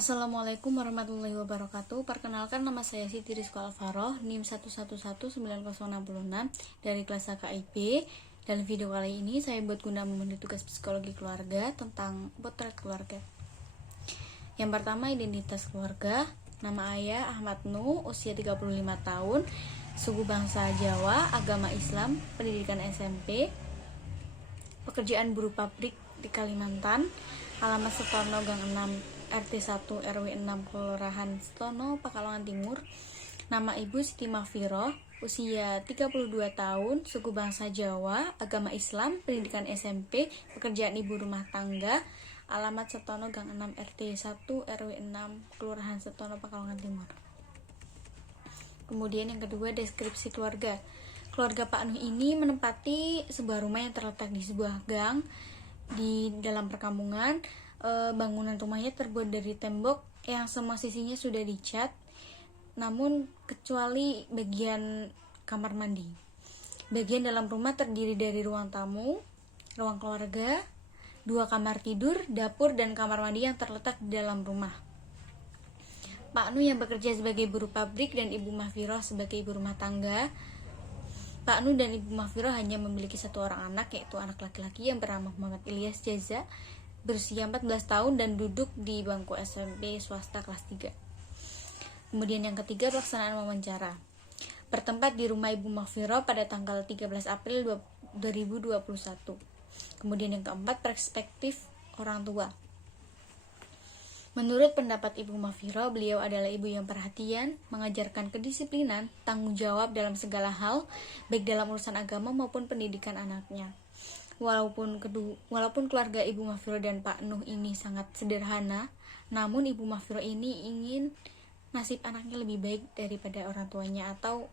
Assalamualaikum warahmatullahi wabarakatuh. Perkenalkan, nama saya Siti Rizko Alvaroh, NIM 1119066 dari kelas KIP. Dalam video kali ini saya buat guna memenuhi tugas psikologi keluarga tentang potret keluarga. Yang pertama, identitas keluarga. Nama ayah Ahmad Nuh, usia 35 tahun, suku bangsa Jawa, agama Islam, pendidikan SMP, pekerjaan buruh pabrik di Kalimantan, alamat Setono Gang 6 RT 1 RW 6 Kelurahan Setono, Pekalongan Timur. Nama ibu Siti Mahfiroh, usia 32 tahun, suku bangsa Jawa, agama Islam, pendidikan SMP, pekerjaan ibu rumah tangga, alamat Setono Gang 6 RT 1 RW 6 Kelurahan Setono, Pekalongan Timur. Kemudian yang kedua, deskripsi keluarga. Keluarga Pak Nuh ini menempati sebuah rumah yang terletak di sebuah gang di dalam perkampungan. Bangunan rumahnya terbuat dari tembok yang semua sisinya sudah dicat, namun kecuali bagian kamar mandi. Bagian dalam rumah terdiri dari ruang tamu, ruang keluarga, 2 kamar tidur, dapur, dan kamar mandi yang terletak di dalam rumah. Pak Nuh yang bekerja sebagai buruh pabrik dan Ibu Mahfiroh sebagai ibu rumah tangga. Pak Nuh dan Ibu Mahfiroh hanya memiliki 1 orang anak, yaitu anak laki-laki yang bernama Muhammad Ilyas Jaza, berusia 14 tahun dan duduk di bangku SMP swasta kelas 3. Kemudian yang ketiga, pelaksanaan wawancara. Bertempat di rumah Ibu Mahfiroh pada tanggal 13 April 2021. Kemudian yang keempat, perspektif orang tua. Menurut pendapat Ibu Mahfiroh, beliau adalah ibu yang perhatian, mengajarkan kedisiplinan, tanggung jawab dalam segala hal, baik dalam urusan agama maupun pendidikan anaknya. Walaupun keluarga Ibu Mahfiroh dan Pak Nuh ini sangat sederhana, namun Ibu Mahfiroh ini ingin nasib anaknya lebih baik daripada orang tuanya atau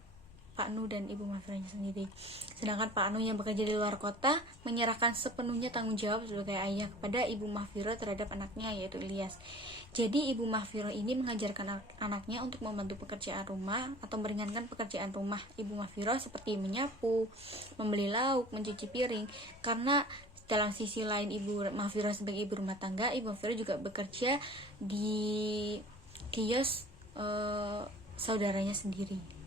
Pak Nuh dan Ibu Mahfirohnya sendiri. Sedangkan Pak Nuh yang bekerja di luar kota menyerahkan sepenuhnya tanggung jawab sebagai ayah kepada Ibu Mahfiroh terhadap anaknya, yaitu Ilyas. Jadi Ibu Mahfiroh ini mengajarkan anaknya untuk membantu pekerjaan rumah atau meringankan pekerjaan rumah Ibu Mahfiroh seperti menyapu, membeli lauk, mencuci piring. Karena dalam sisi lain Ibu Mahfiroh sebagai ibu rumah tangga, Ibu Mahfiroh juga bekerja di kios saudaranya sendiri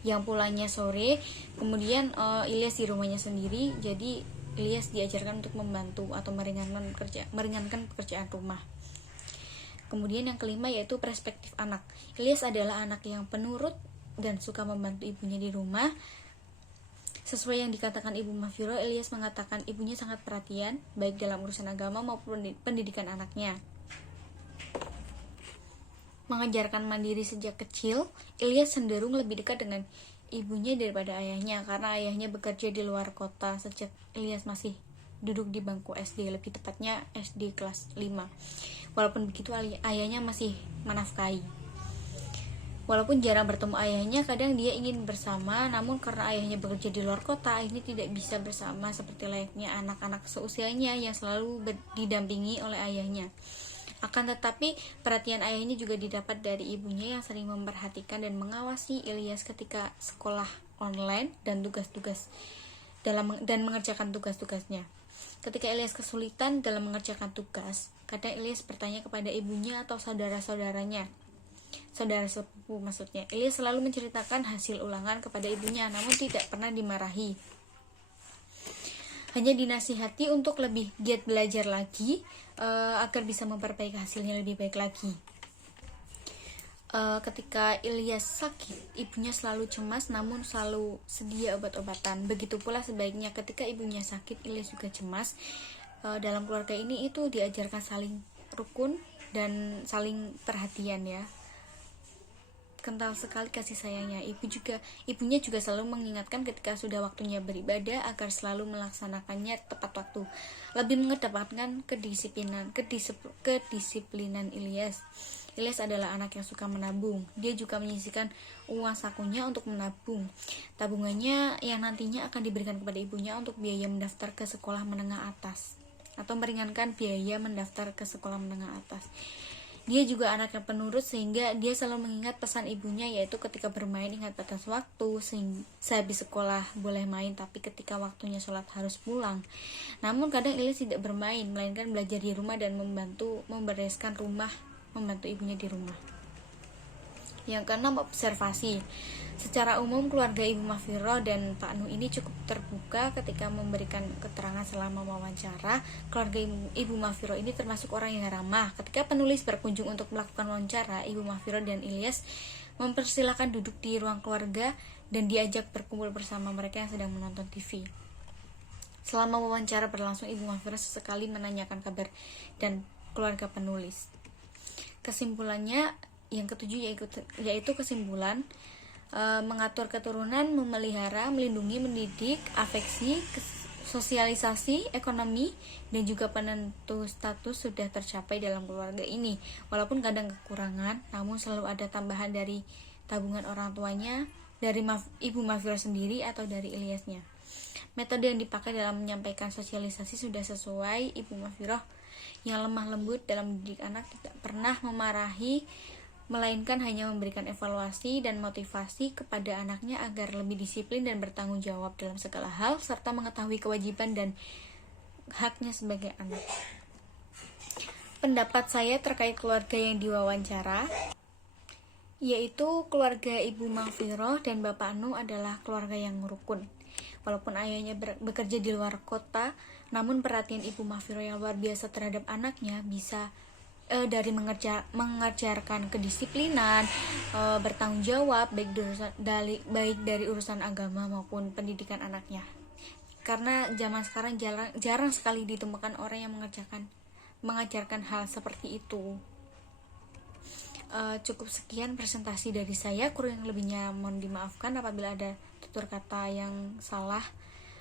yang pulangnya sore. Kemudian Ilyas di rumahnya sendiri, jadi Ilyas diajarkan untuk membantu atau meringankan pekerjaan rumah. Kemudian yang kelima, yaitu perspektif anak. Ilyas adalah anak yang penurut dan suka membantu ibunya di rumah. Sesuai yang dikatakan Ibu Mahfiroh, Ilyas mengatakan ibunya sangat perhatian baik dalam urusan agama maupun pendidikan anaknya. Mengajarkan mandiri sejak kecil, Ilyas cenderung lebih dekat dengan ibunya daripada ayahnya, karena ayahnya bekerja di luar kota sejak Ilyas masih duduk di bangku SD, lebih tepatnya SD kelas 5. Walaupun begitu, ayahnya masih menafkahi. Walaupun jarang bertemu ayahnya, kadang dia ingin bersama, namun karena ayahnya bekerja di luar kota, ini tidak bisa bersama seperti layaknya anak-anak seusianya yang selalu didampingi oleh ayahnya. Akan tetapi, perhatian ayahnya juga didapat dari ibunya yang sering memperhatikan dan mengawasi Ilyas ketika sekolah online dan mengerjakan tugas-tugasnya. Ketika Ilyas kesulitan dalam mengerjakan tugas, kadang Ilyas bertanya kepada ibunya atau saudara sepupu maksudnya. Ilyas selalu menceritakan hasil ulangan kepada ibunya, namun tidak pernah dimarahi. Hanya dinasihati untuk lebih giat belajar lagi agar bisa memperbaiki hasilnya lebih baik lagi. Ketika Ilyas sakit, ibunya selalu cemas namun selalu sedia obat-obatan. Begitu pula sebaiknya ketika ibunya sakit, Ilyas juga cemas. Dalam keluarga ini itu diajarkan saling rukun dan saling perhatian ya. Kental sekali kasih sayangnya. Ibunya juga selalu mengingatkan ketika sudah waktunya beribadah agar selalu melaksanakannya tepat waktu. Lebih mengedepankan kedisiplinan Ilyas. Ilyas adalah anak yang suka menabung. Dia juga menyisihkan uang sakunya untuk menabung. Tabungannya yang nantinya akan diberikan kepada ibunya untuk biaya mendaftar ke sekolah menengah atas atau meringankan biaya mendaftar ke sekolah menengah atas. Dia juga anak yang penurut sehingga dia selalu mengingat pesan ibunya, yaitu ketika bermain ingat batas waktu, sehabis sekolah boleh main tapi ketika waktunya sholat harus pulang. Namun kadang Ilyas tidak bermain, melainkan belajar di rumah dan membantu membereskan rumah membantu ibunya di rumah. Yang keenam, observasi. Secara umum keluarga Ibu Mahfiroh dan Pak Nuh ini cukup terbuka ketika memberikan keterangan selama wawancara. Keluarga Ibu Mahfiroh ini termasuk orang yang ramah. Ketika penulis berkunjung untuk melakukan wawancara, Ibu Mahfiroh dan Ilyas mempersilahkan duduk di ruang keluarga dan diajak berkumpul bersama mereka yang sedang menonton TV. Selama wawancara berlangsung, Ibu Mahfiroh sesekali menanyakan kabar dan keluarga penulis. Kesimpulannya, yang ketujuh yaitu kesimpulan mengatur keturunan, memelihara, melindungi, mendidik, afeksi, sosialisasi, ekonomi, dan juga penentu status sudah tercapai dalam keluarga ini. Walaupun kadang kekurangan, namun selalu ada tambahan dari tabungan orang tuanya, dari Ibu Mahfiroh sendiri atau dari Ilyasnya. Metode yang dipakai dalam menyampaikan sosialisasi sudah sesuai. Ibu Mahfiroh yang lemah lembut dalam mendidik anak, tidak pernah memarahi, melainkan hanya memberikan evaluasi dan motivasi kepada anaknya agar lebih disiplin dan bertanggung jawab dalam segala hal, serta mengetahui kewajiban dan haknya sebagai anak. Pendapat saya terkait keluarga yang diwawancara, yaitu keluarga Ibu Mahfiroh dan Bapak Nuh adalah keluarga yang rukun. Walaupun ayahnya bekerja di luar kota, namun perhatian Ibu Mahfiroh yang luar biasa terhadap anaknya bisa dari mengajarkan kedisiplinan, bertanggung jawab baik dari urusan agama maupun pendidikan anaknya. Karena zaman sekarang jarang sekali ditemukan orang yang mengajarkan hal seperti itu. Cukup sekian presentasi dari saya, kurang lebihnya mohon dimaafkan apabila ada tutur kata yang salah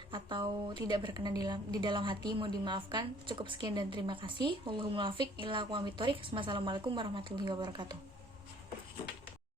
atau tidak berkenan di dalam hati, mohon dimaafkan. Cukup sekian dan terima kasih. Wallahul muwaffiq ila aqwamit thoriq. Wassalamualaikum warahmatullahi wabarakatuh.